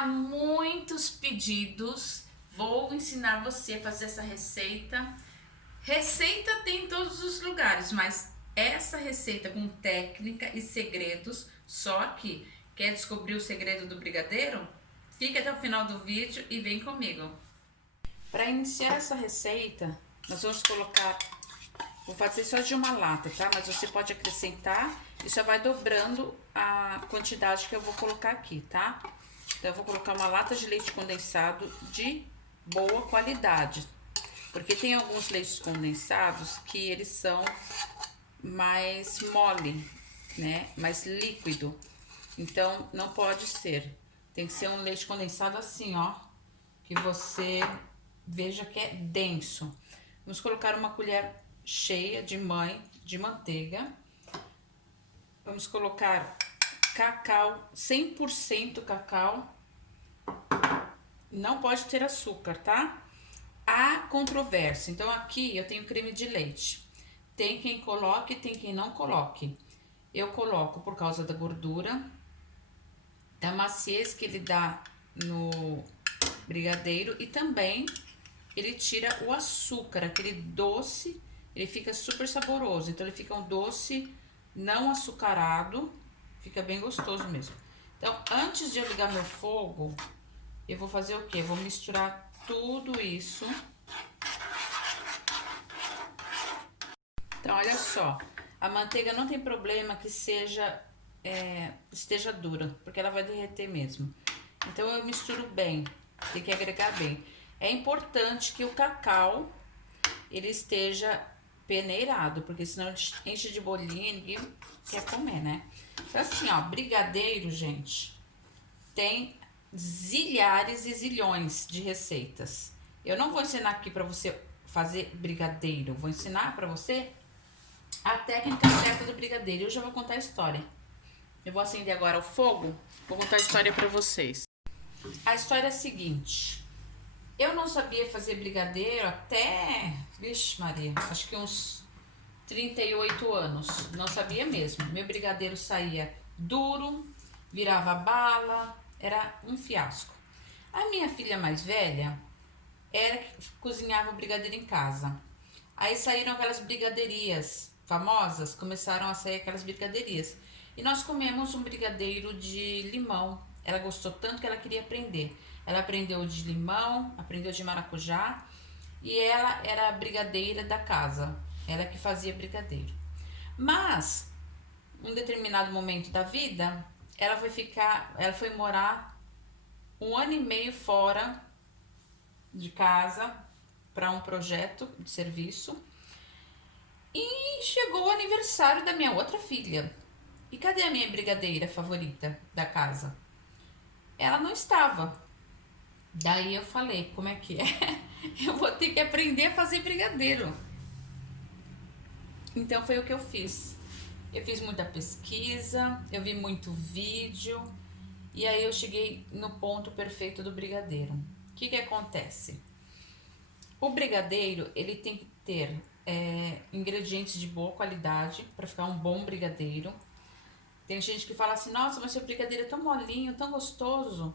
Há muitos pedidos. Vou ensinar você a fazer essa receita. Receita tem em todos os lugares, mas essa receita com técnica e segredos só aqui. Quer descobrir o segredo do brigadeiro? Fica até o final do vídeo e vem comigo. Para iniciar essa receita, nós vamos colocar... Vou fazer só de uma lata, tá? Mas você pode acrescentar e só vai dobrando a quantidade que eu vou colocar aqui, tá? Então, eu vou colocar uma lata de leite condensado de boa qualidade. Porque tem alguns leites condensados que eles são mais mole, né? Mais líquido. Então, não pode ser. Tem que ser um leite condensado assim, ó. Que você veja que é denso. Vamos colocar uma colher cheia de manteiga. Vamos colocar cacau, 100% cacau. Não pode ter açúcar, tá? Há controvérsia. Então, aqui eu tenho creme de leite. Tem quem coloque, tem quem não coloque. Eu coloco por causa da gordura, da maciez que ele dá no brigadeiro e também ele tira o açúcar, aquele doce, ele fica super saboroso. Então, ele fica um doce não açucarado, fica bem gostoso mesmo. Então, antes de eu ligar meu fogo, eu vou fazer o quê? Eu vou misturar tudo isso. Então, olha só, a manteiga não tem problema que esteja dura, porque ela vai derreter mesmo. Então, eu misturo bem, tem que agregar bem. É importante que o cacau, ele esteja peneirado, porque senão enche de bolinha e ninguém quer comer, né? Então, assim, ó, brigadeiro, gente, tem zilhares e zilhões de receitas. Eu não vou ensinar aqui pra você fazer brigadeiro, vou ensinar pra você a técnica certa do brigadeiro. Eu já vou contar a história. Eu vou acender agora o fogo, vou contar a história pra vocês. A história é a seguinte: eu não sabia fazer brigadeiro até, vixe Maria, acho que uns 38 anos. Não sabia mesmo. Meu brigadeiro saía duro, virava bala, era um fiasco. A minha filha mais velha era que cozinhava o brigadeiro em casa. Aí saíram aquelas brigaderias famosas, começaram a sair aquelas brigaderias. E nós comemos um brigadeiro de limão. Ela gostou tanto que ela queria aprender. Ela aprendeu de limão, aprendeu de maracujá e ela era a brigadeira da casa. Ela que fazia brigadeiro. Mas, em um determinado momento da vida, ela foi morar 1 ano e meio fora de casa para um projeto de serviço. E chegou o aniversário da minha outra filha. E cadê a minha brigadeira favorita da casa? Ela não estava. Daí eu falei, como é que é? Eu vou ter que aprender a fazer brigadeiro. Então foi o que eu fiz. Eu fiz muita pesquisa, eu vi muito vídeo e aí eu cheguei no ponto perfeito do brigadeiro. O que acontece? O brigadeiro, ele tem que ter ingredientes de boa qualidade para ficar um bom brigadeiro. Tem gente que fala assim, nossa, mas seu brigadeiro é tão molinho, tão gostoso.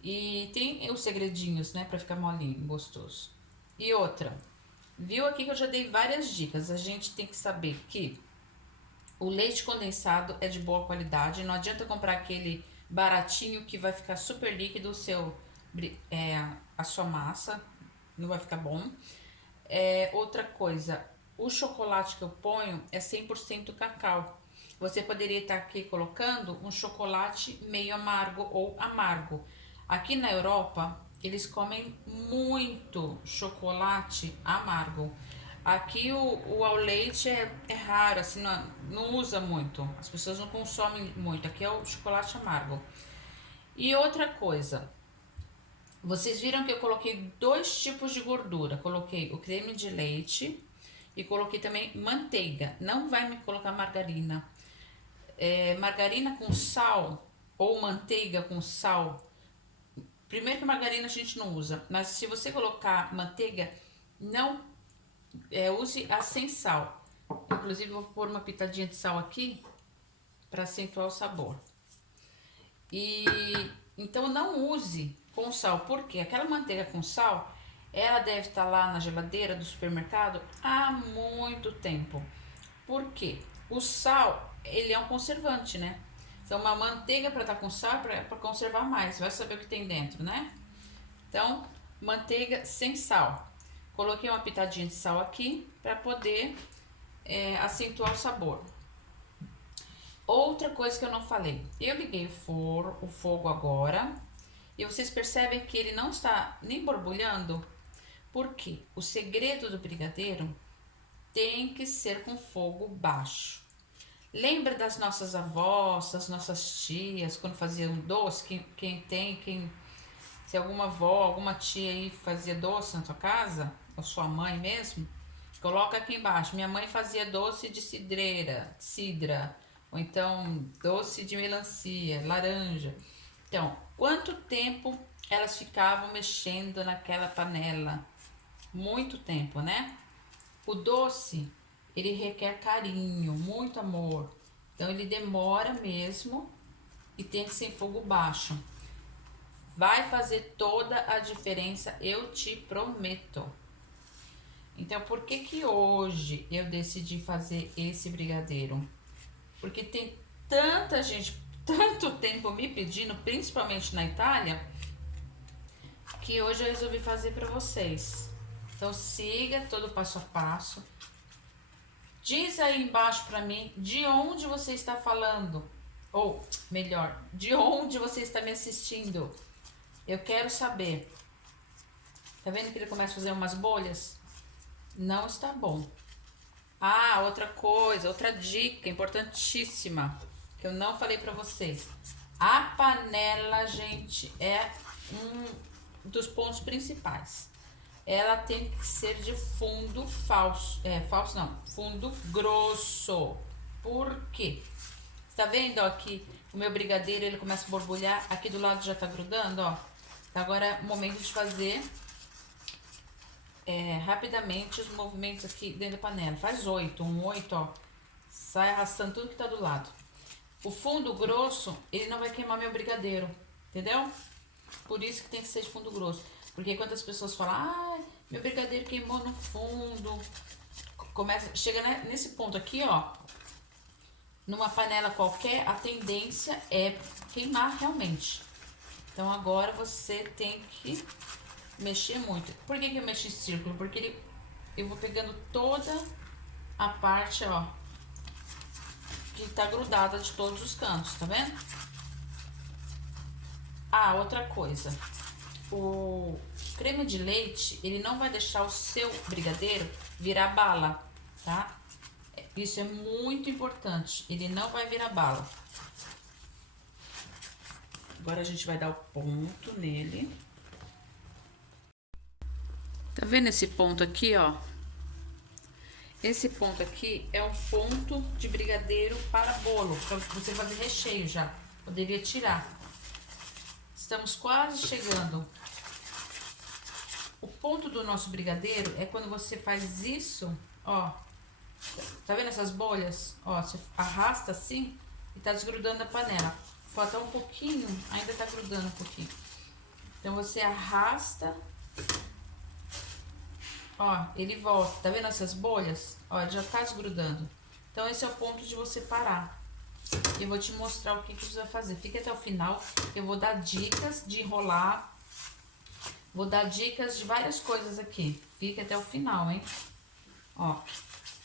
E tem os segredinhos, né, para ficar molinho, gostoso. E outra, viu aqui que eu já dei várias dicas. A gente tem que saber que o leite condensado é de boa qualidade. Não adianta comprar aquele baratinho que vai ficar super líquido a sua massa. Não vai ficar bom. Outra coisa, o chocolate que eu ponho é 100% cacau. Você poderia estar aqui colocando um chocolate meio amargo ou amargo. Aqui na Europa, eles comem muito chocolate amargo. Aqui o ao leite é raro, assim, não usa muito. As pessoas não consomem muito. Aqui é o chocolate amargo. E outra coisa, vocês viram que eu coloquei 2 tipos de gordura. Coloquei o creme de leite e coloquei também manteiga. Não vai me colocar margarina. Margarina com sal ou manteiga com sal. Primeiro que margarina a gente não usa, mas se você colocar manteiga, não use a sem sal. Inclusive, vou pôr uma pitadinha de sal aqui para acentuar o sabor. E Então não use com sal, porque aquela manteiga com sal, ela deve estar lá na geladeira do supermercado há muito tempo. Por quê? O sal, ele é um conservante, né? Então uma manteiga para estar com sal é para conservar mais, vai saber o que tem dentro, né? Então, manteiga sem sal. Coloquei uma pitadinha de sal aqui para poder acentuar o sabor. Outra coisa que eu não falei, eu liguei o fogo agora e vocês percebem que ele não está nem borbulhando, porque o segredo do brigadeiro tem que ser com fogo baixo. Lembra das nossas avós, das nossas tias, quando faziam doce? Se alguma avó, alguma tia aí fazia doce na tua casa, ou sua mãe mesmo, coloca aqui embaixo. Minha mãe fazia doce de cidra, ou então doce de melancia, laranja. Então, quanto tempo elas ficavam mexendo naquela panela? Muito tempo, né? O doce, ele requer carinho, muito amor. Então, ele demora mesmo e tem que ser em fogo baixo. Vai fazer toda a diferença, eu te prometo. Então, por que que hoje eu decidi fazer esse brigadeiro? Porque tem tanta gente, tanto tempo me pedindo, principalmente na Itália, que hoje eu resolvi fazer para vocês. Então, siga todo o passo a passo. Diz aí embaixo para mim de onde você está falando, ou melhor, de onde você está me assistindo. Eu quero saber. Tá vendo que ele começa a fazer umas bolhas? Não está bom. Ah, outra coisa, outra dica importantíssima que eu não falei pra vocês. A panela, gente, é um dos pontos principais. Ela tem que ser de fundo falso, falso não, fundo grosso. Por quê? Tá vendo, ó, que o meu brigadeiro, ele começa a borbulhar, aqui do lado já tá grudando, ó. Agora é o momento de fazer rapidamente os movimentos aqui dentro da panela. Faz 8, um 8, ó. Sai arrastando tudo que tá do lado. O fundo grosso, ele não vai queimar meu brigadeiro, entendeu? Por isso que tem que ser de fundo grosso. Porque quando as pessoas falam, ah, meu brigadeiro queimou no fundo, chega nesse ponto aqui, ó. Numa panela qualquer, a tendência é queimar realmente. Então agora você tem que mexer muito. Por que eu mexo em círculo? Porque eu vou pegando toda a parte, ó, que tá grudada de todos os cantos, tá vendo? Ah, outra coisa. O creme de leite, ele não vai deixar o seu brigadeiro virar bala, tá? Isso é muito importante. Ele não vai virar bala. Agora a gente vai dar o ponto nele. Tá vendo esse ponto aqui, ó? Esse ponto aqui é um ponto de brigadeiro para bolo, para você fazer recheio já. Poderia tirar. Estamos quase chegando. O ponto do nosso brigadeiro é quando você faz isso, ó. Tá vendo essas bolhas? Ó, você arrasta assim e tá desgrudando a panela. Falta um pouquinho, ainda tá grudando um pouquinho. Então você arrasta. Ó, ele volta. Tá vendo essas bolhas? Ó, ele já tá desgrudando. Então esse é o ponto de você parar. Eu vou te mostrar o que você vai fazer. Fica até o final. Eu vou dar dicas de enrolar. Vou dar dicas de várias coisas aqui. Fica até o final, hein? Ó,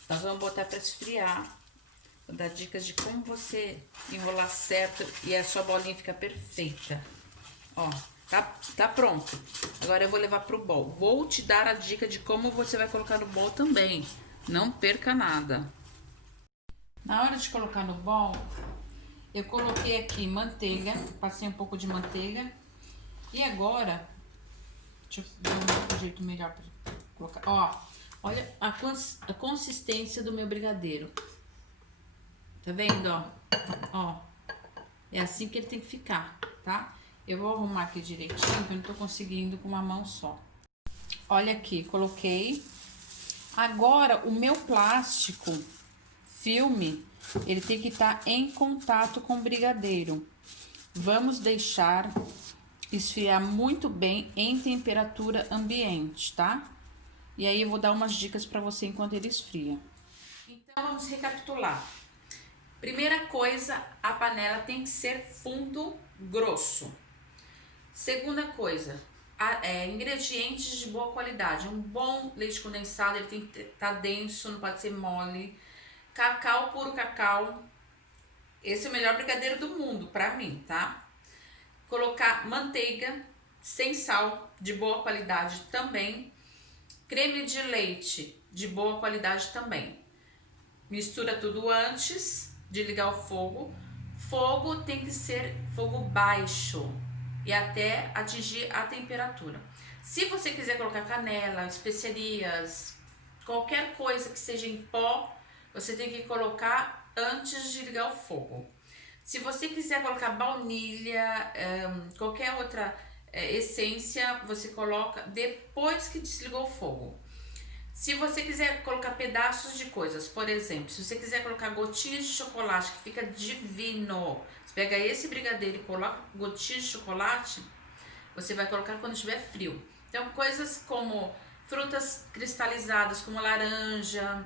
nós vamos botar para esfriar. Vou dar dicas de como você enrolar certo e a sua bolinha fica perfeita. Ó, tá pronto. Agora eu vou levar pro bowl. Vou te dar a dica de como você vai colocar no bowl também. Não perca nada. Na hora de colocar no bowl, eu coloquei aqui manteiga, passei um pouco de manteiga. E agora, deixa eu ver um jeito melhor pra colocar. Ó, olha a consistência do meu brigadeiro. Tá vendo, ó? Ó, é assim que ele tem que ficar, tá? Eu vou arrumar aqui direitinho, porque eu não tô conseguindo com uma mão só. Olha aqui, coloquei. Agora, o meu plástico filme, ele tem que estar em contato com o brigadeiro. Vamos deixar esfriar muito bem em temperatura ambiente, tá? E aí eu vou dar umas dicas para você enquanto ele esfria. Então vamos recapitular. Primeira coisa, a panela tem que ser fundo grosso. Segunda coisa, ingredientes de boa qualidade. Um bom leite condensado, ele tem que estar denso, não pode ser mole. Cacau, puro cacau. Esse é o melhor brigadeiro do mundo, pra mim, tá? Colocar manteiga sem sal, de boa qualidade também. Creme de leite, de boa qualidade também. Mistura tudo antes de ligar o fogo. Fogo tem que ser fogo baixo e até atingir a temperatura. Se você quiser colocar canela, especiarias, qualquer coisa que seja em pó, você tem que colocar antes de ligar o fogo. Se você quiser colocar baunilha, qualquer outra essência, você coloca depois que desligou o fogo. Se você quiser colocar pedaços de coisas, por exemplo, se você quiser colocar gotinhas de chocolate, que fica divino. Você pega esse brigadeiro e coloca gotinhas de chocolate, você vai colocar quando estiver frio. Então, coisas como frutas cristalizadas, como laranja,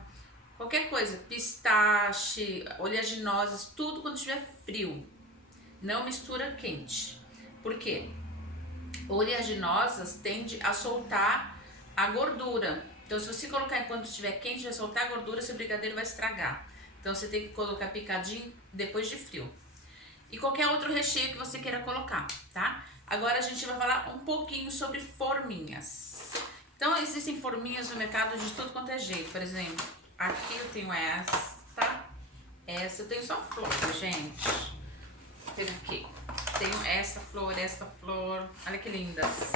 qualquer coisa, pistache, oleaginosas, tudo quando estiver frio. Não mistura quente. Por quê? Oleaginosas tende a soltar a gordura. Então, se você colocar enquanto estiver quente, vai soltar a gordura, seu brigadeiro vai estragar. Então, você tem que colocar picadinho depois de frio. E qualquer outro recheio que você queira colocar, tá? Agora a gente vai falar um pouquinho sobre forminhas. Então, existem forminhas no mercado de tudo quanto é jeito. Por exemplo, aqui eu tenho essa eu tenho só flor, gente. Tenho aqui, tenho essa flor, olha que lindas.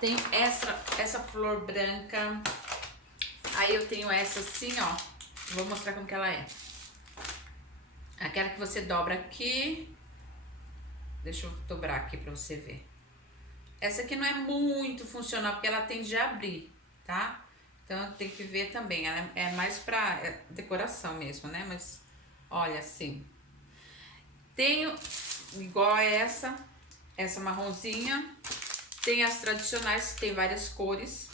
Tenho essa flor branca. Aí eu tenho essa assim, ó. Vou mostrar como que ela é. Aquela que você dobra aqui. Deixa eu dobrar aqui pra você ver. Essa aqui não é muito funcional, porque ela tende a abrir, tá? Então tem que ver também. Ela é mais pra decoração mesmo, né? Mas olha assim. Tenho igual a essa marronzinha. Tem as tradicionais, que tem várias cores.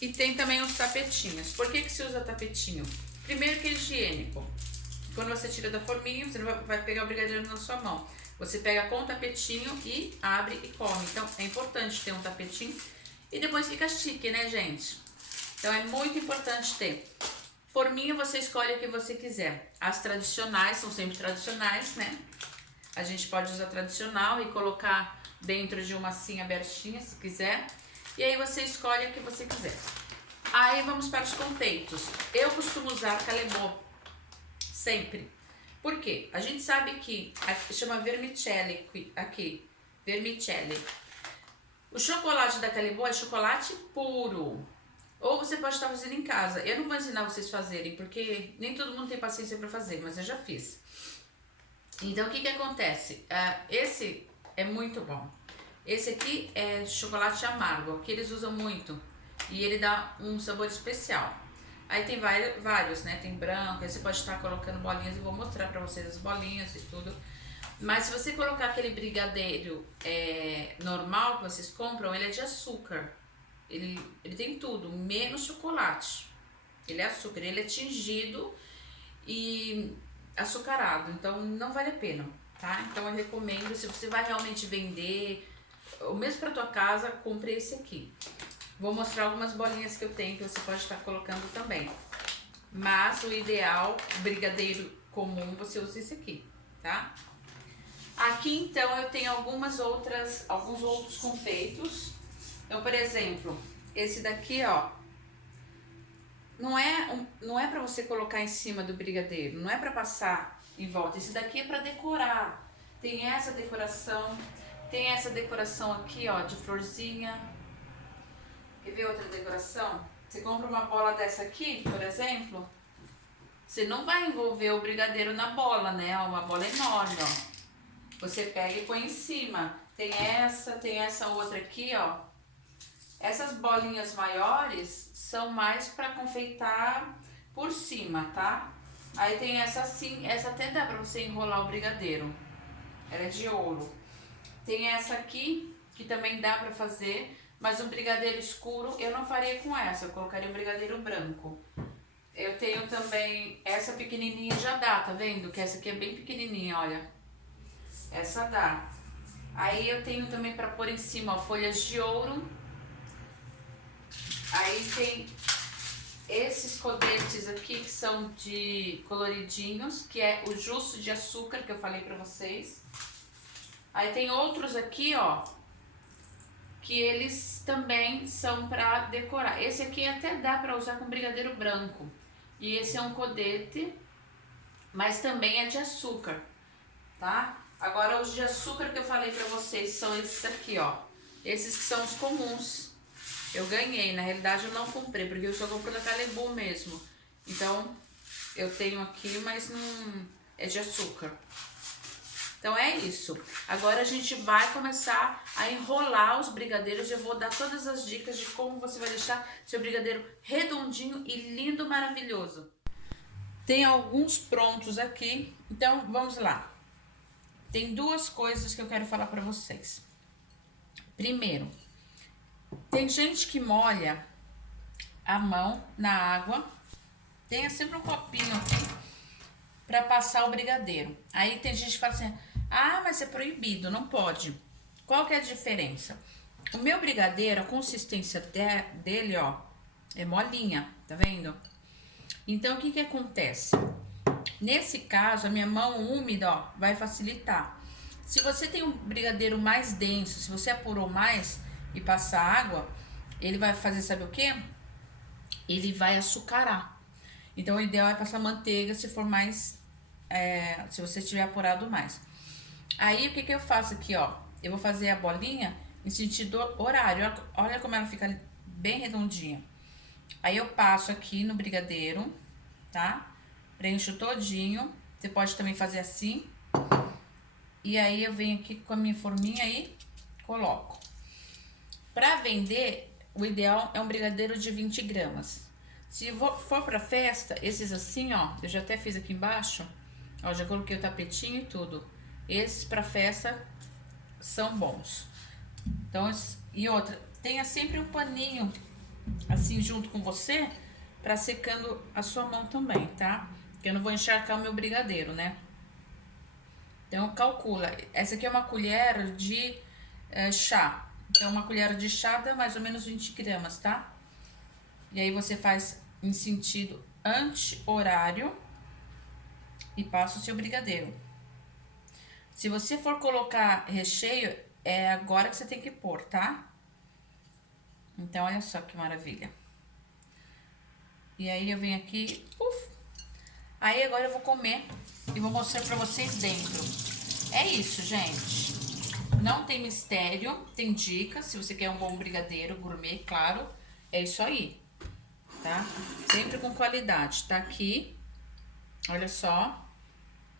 E tem também os tapetinhos. Por que se usa tapetinho? Primeiro que é higiênico. Quando você tira da forminha, você não vai pegar o brigadeiro na sua mão. Você pega com o tapetinho e abre e come. Então é importante ter um tapetinho. E depois fica chique, né, gente? Então é muito importante ter. Forminha você escolhe o que você quiser. As tradicionais são sempre tradicionais, né? A gente pode usar tradicional e colocar dentro de uma massinha abertinha, se quiser. E aí você escolhe o que você quiser. Aí vamos para os confeitos. Eu costumo usar Callebaut, sempre. Por quê? A gente sabe que chama vermicelli aqui, vermicelli. O chocolate da Callebaut é chocolate puro. Ou você pode estar fazendo em casa. Eu não vou ensinar vocês a fazerem, porque nem todo mundo tem paciência para fazer, mas eu já fiz. Então o que acontece? Esse é muito bom. Esse aqui é chocolate amargo, que eles usam muito. E ele dá um sabor especial. Aí tem vários, né? Tem branco, aí você pode estar colocando bolinhas. Eu vou mostrar pra vocês as bolinhas e tudo. Mas se você colocar aquele brigadeiro normal que vocês compram, ele é de açúcar. Ele tem tudo, menos chocolate. Ele é açúcar, ele é tingido e açucarado. Então não vale a pena, tá? Então eu recomendo, se você vai realmente vender, ou mesmo pra tua casa, compre esse aqui. Vou mostrar algumas bolinhas que eu tenho que você pode estar colocando também. Mas o ideal, brigadeiro comum, você usa esse aqui, tá? Aqui então eu tenho alguns outros confeitos. Então, por exemplo, esse daqui, ó, não é para você colocar em cima do brigadeiro, não é para passar em volta. Esse daqui é para decorar. Tem essa decoração, tem essa decoração aqui, ó, de florzinha. Quer ver outra decoração? Você compra uma bola dessa aqui, por exemplo, você não vai envolver o brigadeiro na bola, né? Uma bola enorme, ó. Você pega e põe em cima. Tem essa outra aqui, ó. Essas bolinhas maiores são mais para confeitar por cima, tá? Aí tem essa assim, essa até dá para você enrolar o brigadeiro. Ela é de ouro. Tem essa aqui, que também dá pra fazer, mas um brigadeiro escuro eu não faria com essa, eu colocaria um brigadeiro branco. Eu tenho também essa pequenininha, já dá, tá vendo? Que essa aqui é bem pequenininha, olha. Essa dá. Aí eu tenho também pra pôr em cima, ó, folhas de ouro. Aí tem esses codetes aqui que são de coloridinhos, que é o justo de açúcar que eu falei pra vocês. Aí tem outros aqui, ó, que eles também são pra decorar. Esse aqui até dá pra usar com brigadeiro branco. E esse é um codete, mas também é de açúcar, tá? Agora os de açúcar que eu falei pra vocês são esses aqui, ó. Esses que são os comuns. Eu ganhei, na realidade eu não comprei, porque eu só comprei na Calebu mesmo. Então, eu tenho aqui, mas não é de açúcar. Então é isso. Agora a gente vai começar a enrolar os brigadeiros. Eu vou dar todas as dicas de como você vai deixar seu brigadeiro redondinho e lindo, maravilhoso. Tem alguns prontos aqui, então vamos lá. Tem duas coisas que eu quero falar para vocês. Primeiro, tem gente que molha a mão na água. Tenha sempre um copinho aqui para passar o brigadeiro. Aí tem gente que fala assim: ah, mas é proibido, não pode. Qual que é a diferença? O meu brigadeiro, a consistência dele, ó, é molinha, tá vendo? Então, o que que acontece? Nesse caso, a minha mão úmida, ó, vai facilitar. Se você tem um brigadeiro mais denso, se você apurou mais e passar água, ele vai fazer, sabe o quê? Ele vai açucarar. Então, o ideal é passar manteiga se for mais, se você tiver apurado mais. Aí, o que que eu faço aqui, ó? Eu vou fazer a bolinha em sentido horário. Olha como ela fica bem redondinha. Aí, eu passo aqui no brigadeiro, tá? Preencho todinho. Você pode também fazer assim. E aí, eu venho aqui com a minha forminha e coloco. Pra vender, o ideal é um brigadeiro de 20 gramas. Se for pra festa, esses assim, ó, eu já até fiz aqui embaixo. Ó, já coloquei o tapetinho e tudo. Esses pra festa são bons. Então, e outra, tenha sempre um paninho assim junto com você pra secando a sua mão também, tá? Porque eu não vou encharcar o meu brigadeiro, né? Então, calcula. Essa aqui é uma colher de chá. Então, uma colher de chá dá mais ou menos 20 gramas, tá? E aí, você faz em sentido anti-horário e passa o seu brigadeiro. Se você for colocar recheio, é agora que você tem que pôr, tá? Então, olha só que maravilha. E aí, eu venho aqui, Aí, agora eu vou comer e vou mostrar pra vocês dentro. É isso, gente. Não tem mistério, tem dicas. Se você quer um bom brigadeiro gourmet, claro, é isso aí, tá? Sempre com qualidade. Tá aqui, olha só.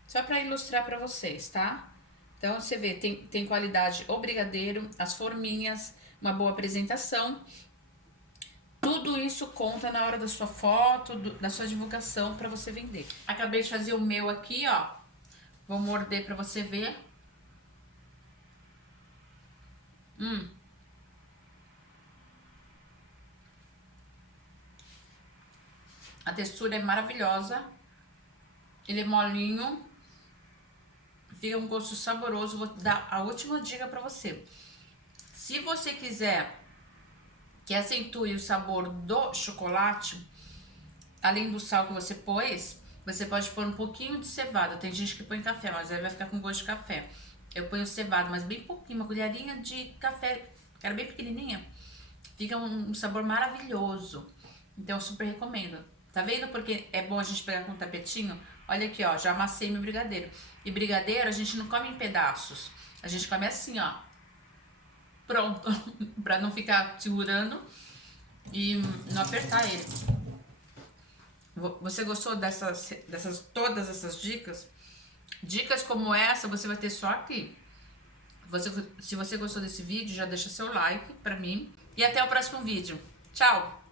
Só pra ilustrar pra vocês, tá? Então, você vê, tem qualidade o brigadeiro, as forminhas, uma boa apresentação. Tudo isso conta na hora da sua foto, da sua divulgação pra você vender. Acabei de fazer o meu aqui, ó. Vou morder pra você ver. A textura é maravilhosa. Ele é molinho. Fica um gosto saboroso. Vou dar a última dica pra você. Se você quiser que acentue o sabor do chocolate, além do sal que você pôs, você pode pôr um pouquinho de cevada. Tem gente que põe café, mas aí vai ficar com gosto de café. Eu ponho cevada, mas bem pouquinho, uma colherinha de café, que era bem pequenininha. Fica um sabor maravilhoso. Então eu super recomendo. Tá vendo porque é bom a gente pegar com um tapetinho? Olha aqui, ó, já amassei meu brigadeiro. E brigadeiro a gente não come em pedaços. A gente come assim, ó. Pronto. Pra não ficar segurando e não apertar ele. Você gostou todas essas dicas? Dicas como essa você vai ter só aqui. Se você gostou desse vídeo, já deixa seu like pra mim. E até o próximo vídeo. Tchau!